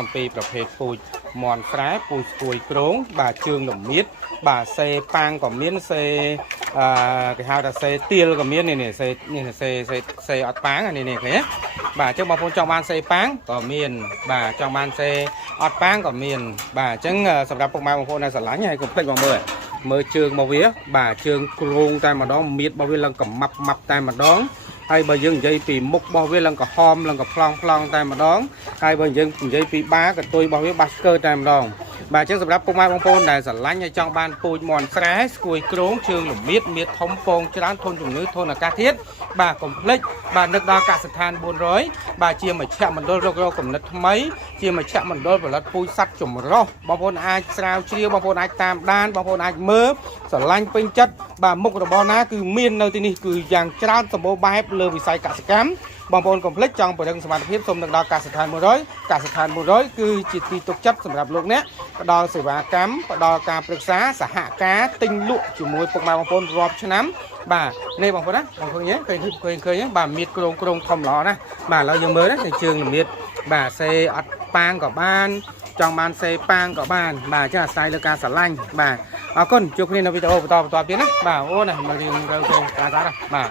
អំពីប្រភេទពូជមន់ស្រែពូជស្គួយគ្រងបាទជើងលំមៀតបាទសេប៉ាងក៏មានសេគេហៅថាសេទៀលក៏មាននេះសេអត់ប៉ាងនេះឃើញបាទអញ្ចឹងបងប្អូនចង់បានសេប៉ាងក៏មានបាទចង់បានសេអត់ប៉ាងក៏មានបាទអញ្ចឹងសម្រាប់ពុកម៉ែបងប្អូនដែលស្រឡាញ់ហើយកុំភ្លេចមកមើលជើងមកវាបាទជើងគ្រងតែម្ដងមៀតរបស់វាឡើងកំម៉ាប់តែម្ដងហើយបើយើងនិយាយពីមុខរបស់វាឡើងក្រហមឡើងក៏ប្លង់តែម្ដងហើយបើយើងនិយាយពីបាកតុយរបស់វាបាសស្កើតែម្ដងបាទអញ្ចឹងសម្រាប់ពុកម៉ែបងប្អូនដែលស្រឡាញ់ហើយចង់បានពូជមន់ស្រែស្គួយគ្រងជើងលមៀតមៀតធំពងច្រើនធន់ជំងឺធន់អាកាសធាតុបាទកុំភ្លេចបាទនឹកដល់កសិដ្ឋាន400បាទជាមជ្ឈមណ្ឌលរកគំនិតថ្មីជាមជ្ឈមណ្ឌលផលិតពូជសត្វចម្រុះបងប្អូនអាចស្រាវជ្រាវបងប្អូនអាចតាមដានបងប្អូនអាចមើលស្រឡាញ់ពេញចិត្តបាទមុខរបរណាគឺមាននៅទីនេះគឺយ៉ាងច្រើនសម្បូរបែបលើវិស័យកសិកម្មបងប្អូនកុំភ្លេចចង់ពង្រឹងសមត្ថភាពសូមនឹកដល់កសិដ្ឋាន100កសិដ្ឋាន100គឺជាទីទុកចិត្តសម្រាប់លោកអ្នកផ្ដល់សេវាកម្មផ្ដល់ការប្រឹក្សាសហការទិញលក់ជាមួយពុកម៉ែបងប្អូនរាប់ឆ្នាំបាទនេះបងប្អូនណាបងឃើញឃើញបាទមៀតក្រងធំល្អណាបាទឥឡូវយើងមើលណាជើងមៀតបាទសេអត់ប៉ាងក៏បានចង់បានសេប៉ាងក៏បានបាទអញ្ចឹងអាស្រ័យលើការស្រឡាញ់បាទអរគុណជួបគ្នានៅវីដេអូបន្តទៀតណាបាទអូណាមើលរឿងទៅការបាទ